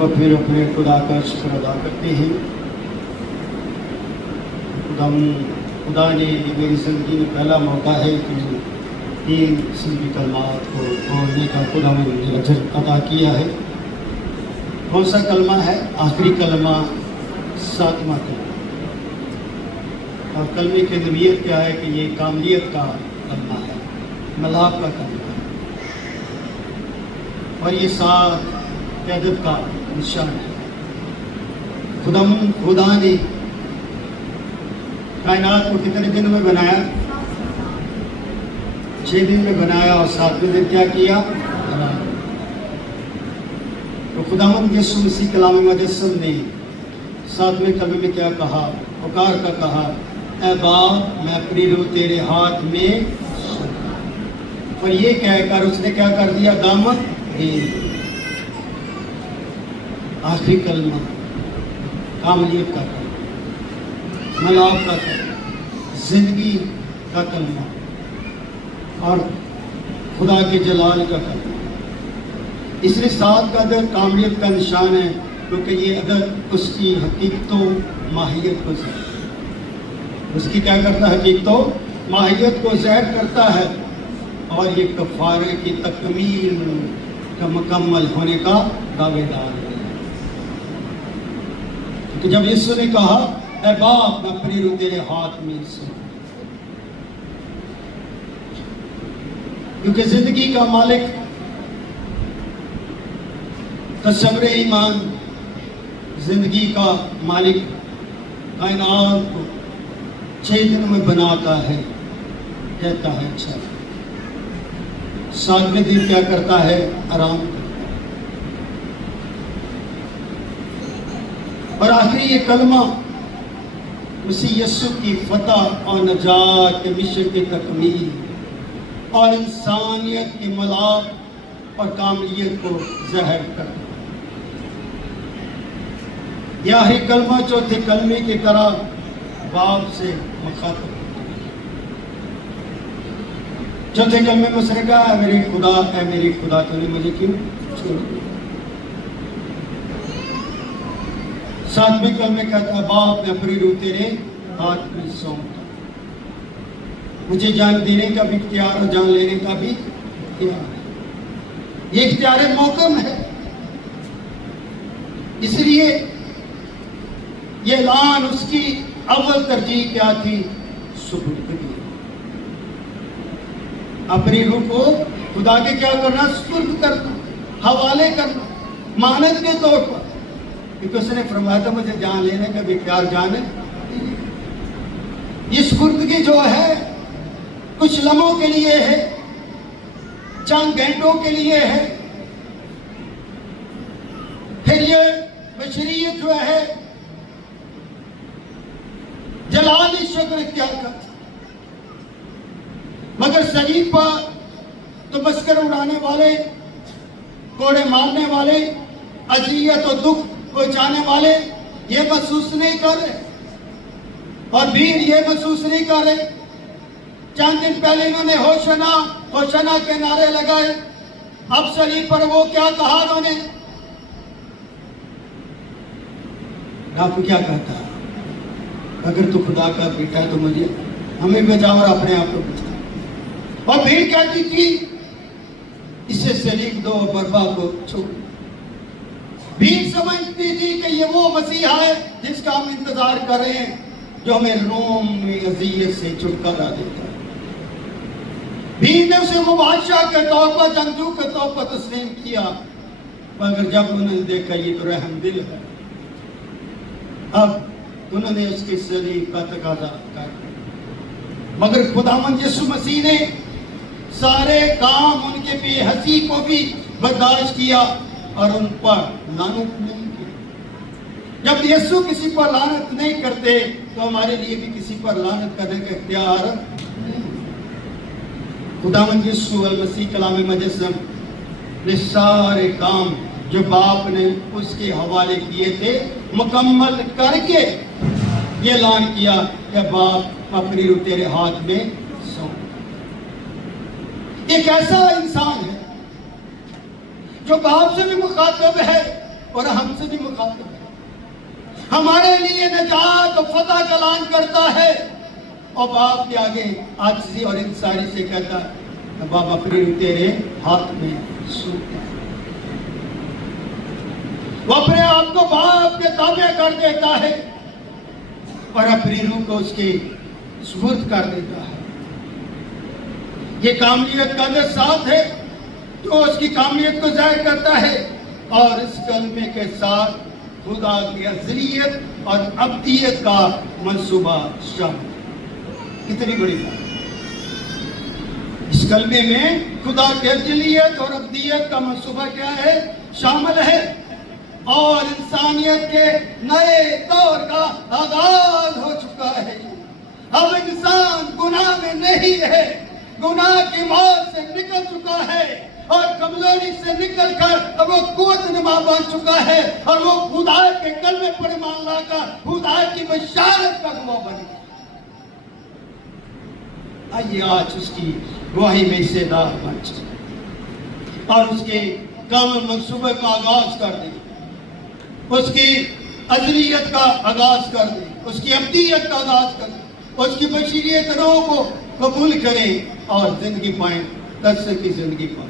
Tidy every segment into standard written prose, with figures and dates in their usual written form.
और फिर अपने खुदा का शुक्र अदा करते हैं। खुदा ने मेरी ज़िंदगी में पहला मौका है कि 3 सिंधी कलमात को पढ़ने का खुदा ने मुझे अजर अदा किया है। कौन सा कलमा है? आखिरी कलमा, 7वां कलमा। और कलमे की नवीयत क्या है कि ये कामलियत का कलमा है, मलाप का कलमा है, और ये 7 क़यादत का निशान है। खुदा ने कायनात को कितने दिन में बनाया? 6 दिन में बनाया, और 7वें दिन क्या किया? तो खुदावंद यीशु मसीह कलाम मुजस्सम ने 7वें कलमे में क्या कहा? पुकार का कहा, ऐ बाप मैं अपनी रूह तेरे हाथ में सौंपता हूं। और ये कहकर उसने क्या कर दिया? दामन दे। आखिरी कलमा, कामलियत का कलमा, मलाप का कलमा, जिंदगी का कलमा, और खुदा के जलाल का कलमा। इसलिए 7 का अदद कामलियत का निशान है, क्योंकि ये अदद उसकी हकीकतों माहियत को ज़ाहिर, उसकी क्या करता है? हकीकतों माहियत को ज़ाहिर करता है, और ये कफ़ारे की तकमील का मुकम्मल होने का दावेदार है। तो जब यीशु ने कहा, ऐ बाप मैं अपनी रूह तेरे हाथ में सौंपता हूं, क्योंकि जिंदगी का मालिक तसव्वुर ईमान, जिंदगी का मालिक कायनात को 6 दिन में बनाता है, कहता है अच्छा। 7वें दिन क्या करता है? आराम करता है। और आखिरी ये कलमा मसीह यीशु की फतह और नजात के मिशन की तकमील और इंसानियत के मलाप और कामलियत को ज़ाहिर करता है। यह आखिरी कलमा चौथे कलमे की तरह बाप से मुखातब। चौथे कलमे में उसने कहा, ऐ मेरे खुदा तूने मुझे क्यों छोड़ दिया? 7वें कलमे कहता है, बाप मैं अपनी रूह तेरे हाथ में सौंपता हूं। मुझे जान देने का भी इख्तियार और जान लेने का भी इख्तियार है। ये इख्तियार मौकम है। इसलिए ये ऐलान उसकी अव्वल तरजीह क्या थी? सुपुर्दगी। अपनी रूह को खुदा के क्या करना? सुपुर्द करना, हवाले करना, मानद के तौर पर। क्योंकि उसने फरमाया था मुझे जान लेने का भी इख्तियार, जाने। ये सुपुर्दगी जो है कुछ लम्हों के लिए है, चंद घंटों के लिए है। फिर ये बशरियत जो है जलाली शुक्र इख्तियार करता, मगर सलीब पर तो मस्कर उड़ाने वाले, कोड़े मारने वाले, अज़ियत और दुख पहुंचाने वाले ये महसूस नहीं कर रहे, और भीड़ ये महसूस नहीं कर रहे। चंद दिन पहले इन्होंने होशना होशना के नारे लगाए, अब सलीब पर वो क्या कहा उन्होंने? आपको क्या कहता है? अगर तू खुदा का बेटा है तो मुझे हमें बचाओ और अपने आप को बचाओ। और भीड़ कहती थी इसे सलीब दो, बरबा को छोड़। भीड़ समझती थी कि ये वो मसीहा है जिसका हम इंतजार कर रहे हैं, जो हमें रोम में अज़ियत से छुटकारा देता है। भीड़ ने उसे मुबादशाह के तौर पर, जंगजू के तौर पर तस्लीम किया, मगर जब उन्होंने देखा ये तो रहमदिल है, अब उन्होंने उसके सलीब का तकाजा कर दिया। मगर खुदावंद यीशु मसीह ने सारे काम, उनके बेहसी को भी बर्दाश्त किया और उन पर लानत नहीं की। जब यीशु किसी पर लानत नहीं करते तो हमारे लिए भी किसी पर लानत करने का इख्तियार नहीं। खुदावंद यीशु मसीह कलाम मुजस्सम ने सारे काम जो बाप ने उसके हवाले किए थे मुकम्मल करके ये ऐलान किया कि बाप अपनी रूह तेरे हाथ में सौंप। एक ऐसा इंसान है जो बाप से भी मुखातब है اور ہم سے بھی مخاطب ہے. ہمارے لیے نجات و فتح کا اعلان کرتا ہے اور باپ کے آگے عاجزی اور انکساری سے کہتا ہے باپ اپنی روح تیرے ہاتھ میں سونپتا ہے. وہ اپنے آپ کو باپ کے تابع کر دیتا ہے اور اپنی روح کو اس کے سپرد کر دیتا ہے. یہ کاملیت کا اندر ساتھ ہے جو اس کی کاملیت کو ظاہر کرتا ہے اور اس کلمے کے ساتھ خدا کی ازلیت اور ابدیت کا منصوبہ شامل. کتنی بڑی بات. اس کلمے میں خدا کی ازلیت اور ابدیت کا منصوبہ کیا ہے؟ شامل ہے اور انسانیت کے نئے دور کا آغاز ہو چکا ہے. اب انسان گناہ میں نہیں ہے، گناہ کی موت سے نکل چکا ہے اور کمزوری سے نکل کر اب وہ قوت نما بن چکا ہے اور وہ خدا کے کلمے پر ایمان لا کر خدا کی بشارت کا گواہ بن گیا. آئیے آج اس کی گواہی میں حصے دار بن جائیں اور اس کے کامل منصوبے کا آغاز کر دیں، اس کی ازلیت کا آغاز کر دیں، اس کی ابدیت کا آغاز کر دیں، اس کی بشریت روح کو قبول کریں اور زندگی پائیں، تجسس کی زندگی پائیں.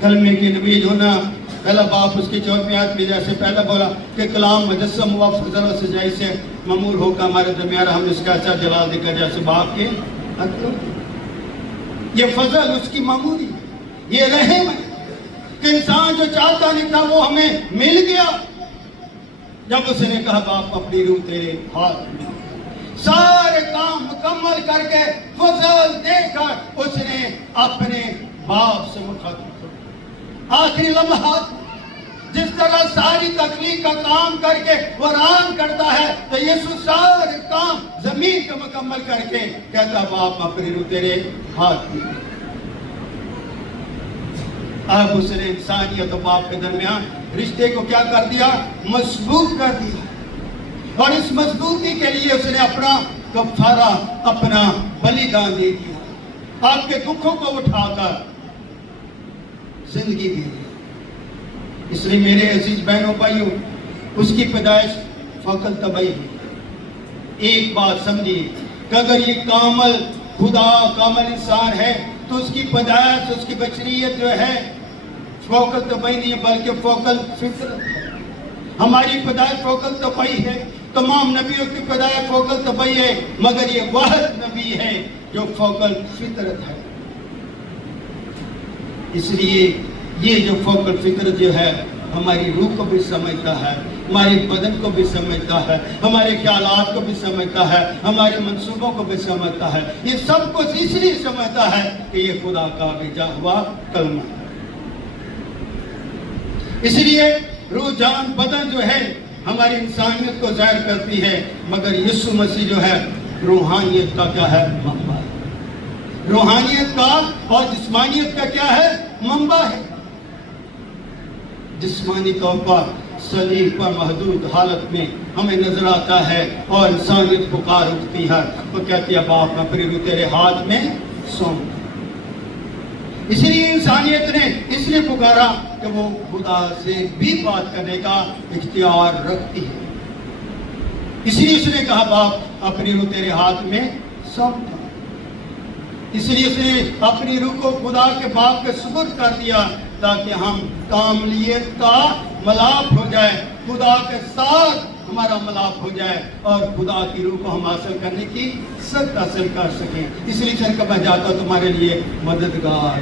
کلمے کی نوید ہونا پہلا باپ اس کی 14ویں آیت میں جیسے پہلا بولا کہ کلام مجسم ہوا فضل و سجائی سے ممور ہو کر ہمارے درمیان ہم اس کا اچھا جلال دکھا جیسے باپ کے عدل. یہ فضل اس کی معمولی، یہ رحم ہے کہ انسان جو چاہتا نہیں تھا وہ ہمیں مل گیا جب اس نے کہا باپ اپنی روح تیرے ہاتھ میں. سارے کام مکمل کر کے فضل دے کر اس نے اپنے باپ سے مخاطب. آخری لمحات جس طرح ساری تخلیق کا کام کر کے وہ آرام کرتا ہے تو یسوع سارے کام زمین کا مکمل کر کے کہتا باپ اپنی روح تیرے ہاتھ میں. اب اس نے انسانیت و باپ کے درمیان رشتے کو کیا کر دیا؟ مضبوط کر دیا اور اس مضبوطی کے لیے اس نے اپنا کفارہ، اپنا بلیدان دے دیا. آپ کے دکھوں کو اٹھا کر زندگی دے دی. اس لیے میرے عزیز بہنوں بھائیوں اس کی پیدائش فقط طبعی ہے. ایک بات سمجھیے کہ اگر یہ کامل خدا کامل انسان ہے تو اس کی پیدائش، اس کی بشریت جو ہے فوقل طبعی نہیں ہے بلکہ فوقل فطرت ہے. ہماری پیدائش فوقل طبعی ہے، تمام نبیوں کی پیدائش فوقل طبعی ہے، مگر یہ واحد نبی ہے جو فوقل فطرت ہے. اس لیے یہ جو فوقل فطرت جو ہے ہماری روح کو بھی سمجھتا ہے، ہمارے بدن کو بھی سمجھتا ہے، ہمارے خیالات کو بھی سمجھتا ہے، ہمارے منصوبوں کو بھی سمجھتا ہے. یہ سب کچھ اس لیے سمجھتا ہے کہ یہ خدا کا بھیجا ہوا کلمہ ہے. اس لیے روح جان بدن جو ہے ہماری انسانیت کو ظاہر کرتی ہے، مگر یسوع مسیح جو ہے روحانیت کا کیا ہے؟ منبع. روحانیت کا اور جسمانیت کا کیا ہے؟ منبع ہے. جسمانی طور پر صلیب پر محدود حالت میں ہمیں نظر آتا ہے اور انسانیت پکار اٹھتی ہے تو کہتی ہے باپ میں اپنی روح تیرے ہاتھ میں سونپ. اس لیے انسانیت نے اس لیے پکارا کہ وہ خدا سے بھی بات کرنے کا اختیار رکھتی ہے. اس لیے اس نے کہا باپ اپنی روح تیرے ہاتھ میں سونپ. اس لیے اس نے اپنی روح کو خدا کے باپ کے سپرد کر دیا تاکہ ہم کاملیت کا ملاپ ہو جائے، خدا کے ساتھ ہمارا ملاپ ہو جائے اور خدا کی روح کو ہم حاصل کرنے کی سخت حاصل کر سکیں. اس لیے سر کا میں جاتا ہوں تمہارے لیے مددگار.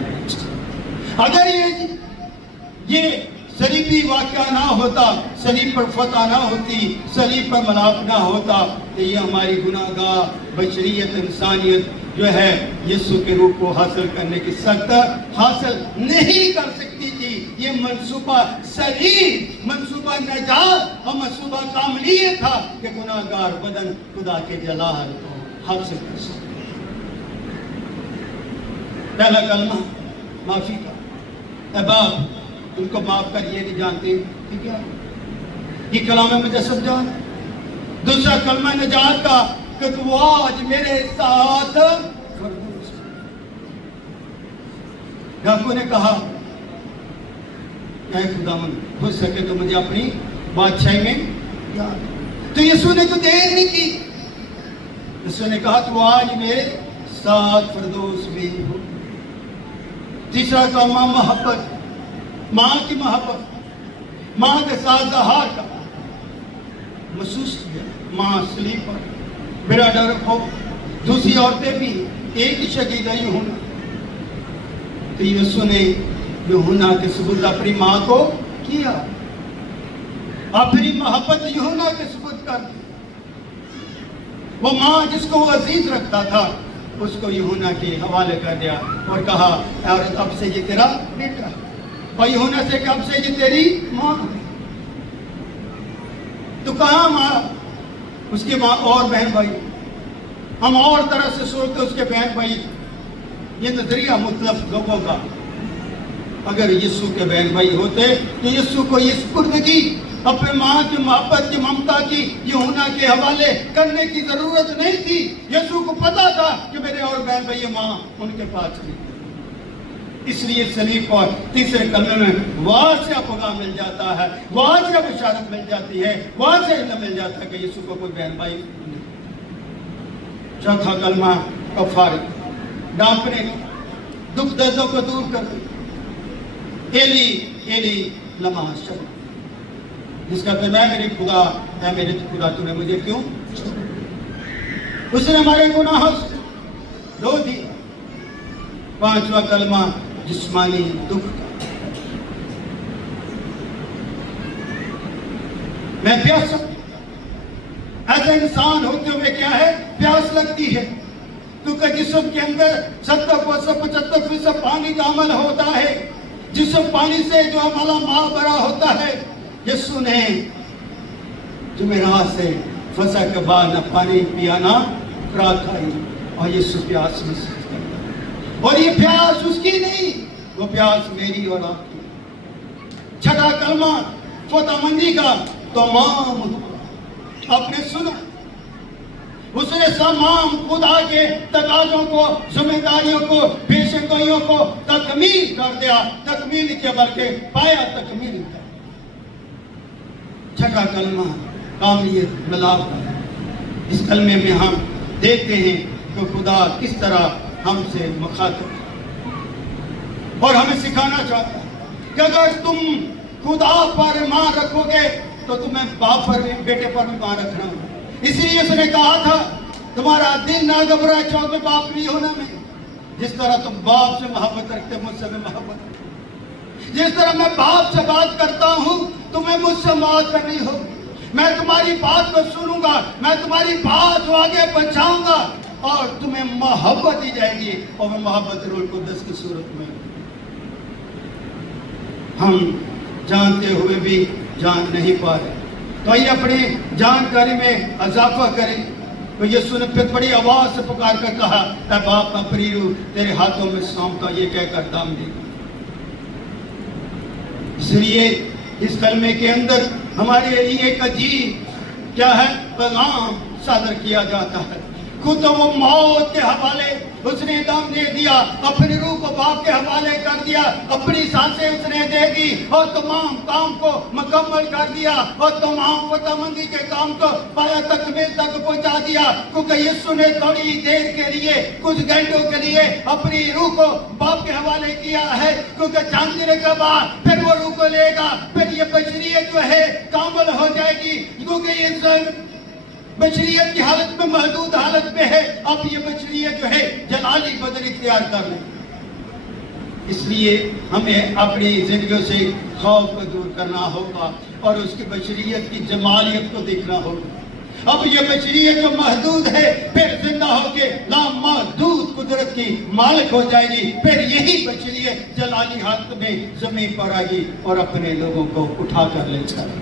اگر یہ صلیبی واقعہ نہ ہوتا، صلیب پر فتح نہ ہوتی، صلیب پر ملاپ نہ ہوتا تو یہ ہماری گناہ گار بشریت انسانیت جو ہے یسوع کے روح کو حاصل کرنے کی سخت حاصل نہیں کر سکتی تھی. یہ منصوبہ صلیب، منصوبہ نجات اور منصوبہ کاملیت تھا کہ گناہ گار بدن خدا کے جلال کو حاصل کر سکے. پہلا کلمہ معافی کا. اے باپ ان کو معاف کر، یہ نہیں جانتے کہ کیا یہ کلام مجسم جان. دوسرا کلمہ نجات کا کہ تو آج میرے ساتھ. ڈاکو نے کہا ऐ खुदावन हो सके तो मुझे अपनी बादशाही में याद। तो यीशु ने तो देर नहीं की, यीशु ने कहा तू आज मेरे साथ फिरदौस में हो। तीसरा काम मोहब्बत, माँ की मोहब्बत, माँ के साथ जहार का महसूस किया। माँ सलीब पर मेरा डर हो, दूसरी औरतें भी एक ही शकीदा यूहन्ना, तो यीशु ने यूहन्ना के सुपुर्द अपनी माँ को किया, अपनी मोहब्बत यूहन्ना के सुपुर्द कर दी। वो माँ जिसको वो अजीज रखता था उसको यूहन्ना के हवाले कर दिया और कहा औरत अब से ये तेरा बेटा, और यूहन्ना से कब से ये तेरी माँ। तो कहा माँ, उसकी माँ और बहन भाई, हम और तरह से सोचते उसके बहन भाई, ये नजरिया मुख्तलिफ लोगों का। अगर यीशु के बहन भाई होते तो यीशु को ये सुपुर्दगी अपने माँ की मोहब्बत की ममता की यूहन्ना के हवाले करने की जरूरत नहीं थी। यीशु को पता था कि मेरे और बहन भाई माँ उनके पास नहीं, इसलिए सलीब और तीसरे कलमे में वहां से पैगाम मिल जाता है, वहां से बशारत मिल जाती है, वहां से इल्म मिल जाता है कि यीशु को कोई बहन भाई नहीं। चौथा कलमा कफारे, डांपने, दुख दर्दों को दूर कर, एली एली लमा शब, जिसका कहना है मेरे खुदा है मेरे खुदा तूने मुझे क्यों छोड़ा। उसने हमारे गुनाहों से धो दिया। पांचवा कलमा जिस्मानी दुख, मैं प्यासा, ऐसे इंसान होते हुए क्या है प्यास लगती है, क्योंकि जिस्म के अंदर 70-75% पानी का अमल होता है। जिस्म पानी से जो हमारा माँ भरा होता है, यीशु ने जुमेरात से फसह के बाद न पानी पिया ना खुराक खाई, और यीशु प्यास में, और ये प्यास उसकी नहीं, वो प्यास मेरी और आपकी। छठा कलमा फ़तमंदी का, तमाम आपने सुना, उसने तमाम खुदा के तकाज़ों को, जिम्मेदारियों को, पेशेगोइयों को तकमील कर दिया, तकमील के बल्कि पाया तकमील का। छठा कलमा कामिलियत, मिलाप। इस कलमे में हम देखते हैं कि खुदा किस तरह हमसे मुखातिब और हमें सिखाना चाहता है कि अगर तुम खुदा पर ईमान रखोगे तो तुम्हें बाप पर भी, बेटे पर भी ईमान रखना होगा। इसलिए उसने कहा था तुम्हारा दिल ना घबराए चौथे बाप नहीं होना में, जिस तरह तुम बाप से मोहब्बत रखते मुझसे भी मोहब्बत रखते। जिस तरह मैं बाप से बात करता हूँ तुम्हें मुझसे बात करनी होगी। मैं तुम्हारी बात को सुनूंगा, मैं तुम्हारी बात को आगे पहुंचाऊंगा और तुम्हें मोहब्बत दी जाएगी, और मैं मोहब्बत रूह कुद्दस की सूरत में। हम जानते हुए भी जान नहीं पा रहे, तो आइए अपनी जानकारी में इजाफा करें। तो यीशु ने फिर बड़ी आवाज से पुकार कर कहा, ऐ बाप मैं प्रिय तेरे हाथों में सौंपता, ये कहकर दाम दे। इसलिए इस कलमे के अंदर हमारे लिए एक अजीब क्या है पैगाम सादर किया जाता है। खुद तो वो मौत के हवाले उसने दम दे दिया, अपनी रूह को बाप के हवाले कर दिया, अपनी सांसें उसने दे दी और तमाम काम को मुकम्मल कर दिया, और तमाम फ़तमंदी के काम को पाया तकमील तक पहुंचा दिया। क्योंकि यीशु ने थोड़ी देर के लिए, कुछ घंटों के लिए अपनी रूह को बाप के हवाले किया है, क्योंकि जानने के बाद फिर वो रूह को लेगा, फिर ये बशरियत जो है कामिल हो जाएगी। क्योंकि ये बशरियत की हालत में, महदूद हालत में है, अब ये बशरियत जो है जलाली बदल इख्तियार कर ले। इसलिए हमें अपनी जिंदगियों से खौफ को दूर करना होगा और उसकी बशरियत की जमालियत को देखना होगा। अब ये बशरियत जो महदूद है फिर जिंदा होके लामहदूद कुदरत की मालिक हो जाएगी। फिर यही बशरियत जलाली हालत में जमीन पर आएगी और अपने लोगों को उठा कर ले जाएगी।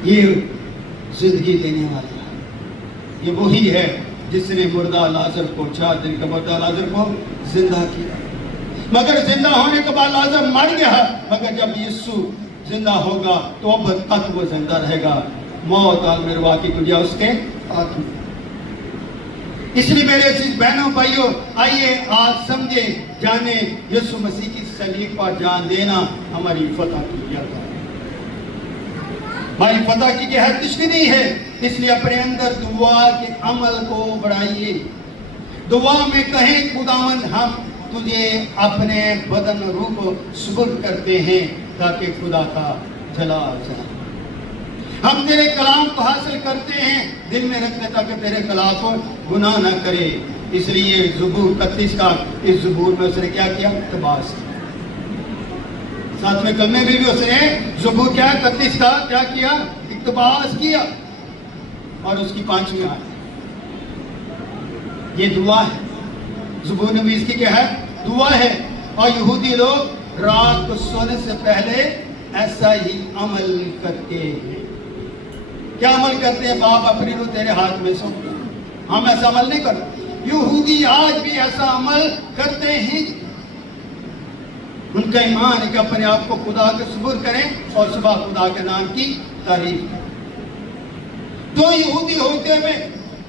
ये जिंदगी देने वाला है, ये वही है जिसने मुर्दा लाजर को 4 दिन के मुर्दा लाजर को जिंदा किया। मगर जिंदा होने के बाद लाजर मर गया, मगर जब यीशु जिंदा होगा तो अब तक वो जिंदा रहेगा। मौत आलम वाक़ई दुनिया उसके हाथ में। इसलिए मेरे बहनों भाइयों, आइए आज समझे जाने यीशु मसीह की सलीब पर जान देना हमारी फतह की जगह है, हमारी फतह की यह दुश्मनी है। इसलिए अपने अंदर दुआ के अमल को बढ़ाइए। दुआ में कहें खुदावंद हम तुझे अपने बदन रूह को सुबुर्द करते हैं ताकि खुदा का जलाल जाए। हम तेरे कलाम को हासिल करते हैं दिल में रखने ताकि तेरे खिलाफ गुनाह न करे। इसलिए ज़बूर 31 का इस ज़बूर में उसने क्या किया? इक़्तिबास। सातवें कलमे में भी उसने ज़बूर क्या 31 का क्या किया? इक़्तिबास किया। और उसकी 5वीं आयत ये दुआ है। ज़बूर नबी इसकी क्या है? दुआ है। और यहूदी लोग रात को सोने से पहले ऐसा ही अमल करते हैं। क्या अमल करते हैं? बाप अपनी रूह तेरे हाथ में सौंपते हैं। हम ऐसा अमल नहीं करते। यहूदी आज भी ऐसा अमल करते हैं। उनका ईमान है कि अपने आप को खुदा के सुपुर्द करें और सुबह खुदा के नाम की तारीफ करें। तो यहूदी होते हुए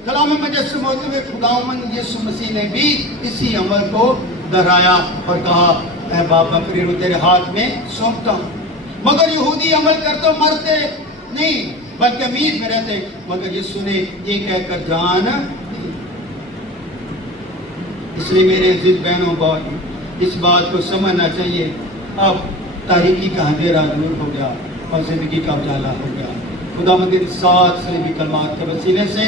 कलाम मुजस्सम होते हुए खुदावंद यीशु मसीह ने भी इसी अमल को दोहराया और कहा मैं बाप अपनी रूह तेरे हाथ में सौंपता हूँ। मगर यहूदी अमल करते मरते नहीं बल्कि उम्मीद में रहते। मगर यीशु ने ये कहकर जान। इसलिए मेरे अजीज बहनों भाइयों इस बात को समझना चाहिए। अब तारीकी का अंधेरा दूर हो गया और जिंदगी का उजाला हो गया। खुदावंद इन 7 सलीबी कलमात के वसीले से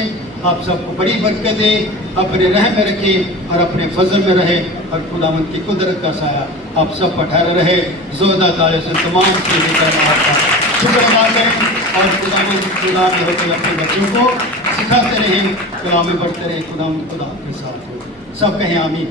आप सबको बड़ी बरकत दे, अपने रह में रखे और अपने फजल में रहे और खुदावंद की कुदरत का साया आप सब पर ठहरा रहे। ज़ोदा ताले से तमाम सलीबी कलमात का शुक्र अदा करें और खुदावंद खुदा में होकर अपने बच्चों को सिखाते रहें, कलाम में बढ़ते रहें। खुदावंद खुदा के साथ हो। सब कहें आमीन।